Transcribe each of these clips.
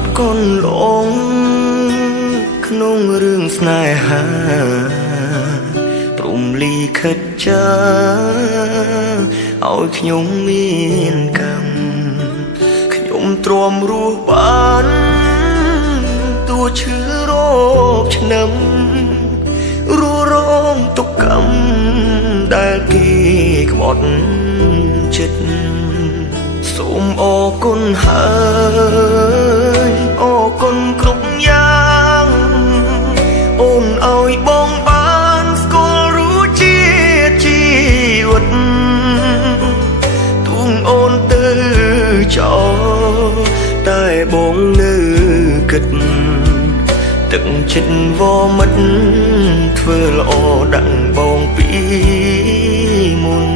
บก้นหลงក្នុងរឿងស្នេហាព្រំលីខិតចាឲ្យខ្ញុំមានកម្មខ្ញុំទ្រាំរស់បានទោះឈឺរោគឆ្នាំរੂរងទុក្ខកម្មដែលគេក្បត់ចិត្តសូមអរគុណហើយអរគុណគ្រប់យ៉ាងអូនឲ្យបងបានស្គាល់រសជាតិជីវិតទូងអូនទៅចោលតែបងនៅគិតទឹកចិត្តវមិតធ្វើល្អដាក់បងពីមុន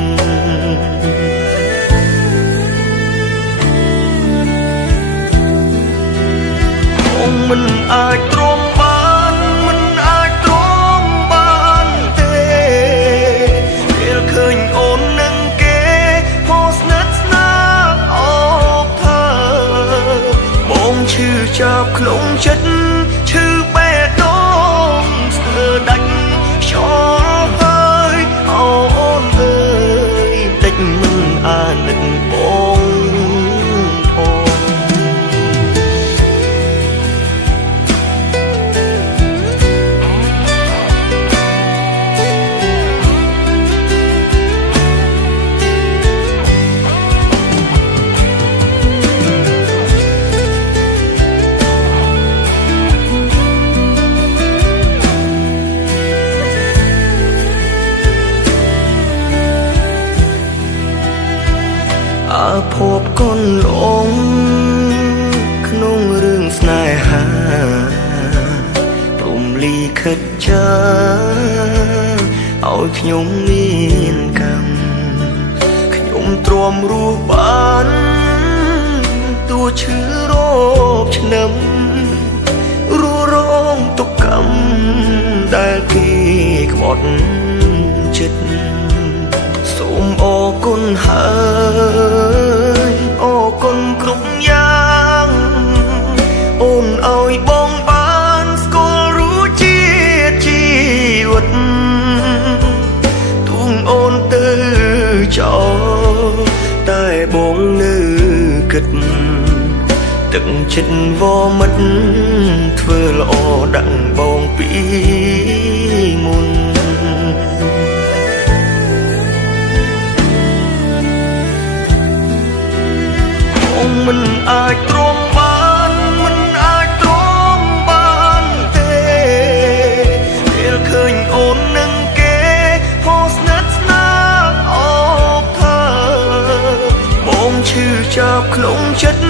មិនអាចទ្រាំបានមិនអាចទ្រាំបានទេពេលឃើញអូននឹងគេហោស្និទ្ធស្នាលអបថាបងឈឺចាប់ក្នុងចិត្តឈឺបេះដូងស្ទើរដាច់ខ្យល់ហើយអូនអើយតិចមិនអាណិតបងអាភពកូនหลงក្នុងរឿងស្នេហាព្រំលីខិតចាឲ្យខ្ញុំមានកម្មខ្ញុំទ្រាំរស់បានទោះឈឺរោគឆ្នាំរੂរងទុក្ខកម្មដែលគេក្បត់ចិត្តសូមអរគុណហើយអរគុណគ្រប់យ៉ាងអូនឲ្យបងបានស្គាល់រសជាតិជីវិតទូងអូនទៅចោលតែបងនៅគិតទឹកចិត្តវមិតធ្វើល្អដាក់បងពីមុនមិនអាចទ្រាំបានមិនអាចទ្រាំបានទេពេលឃើញអូននឹងគេហោស្និទ្ធស្នាលអបថាបងឈឺចាប់ក្នុងចិត្ត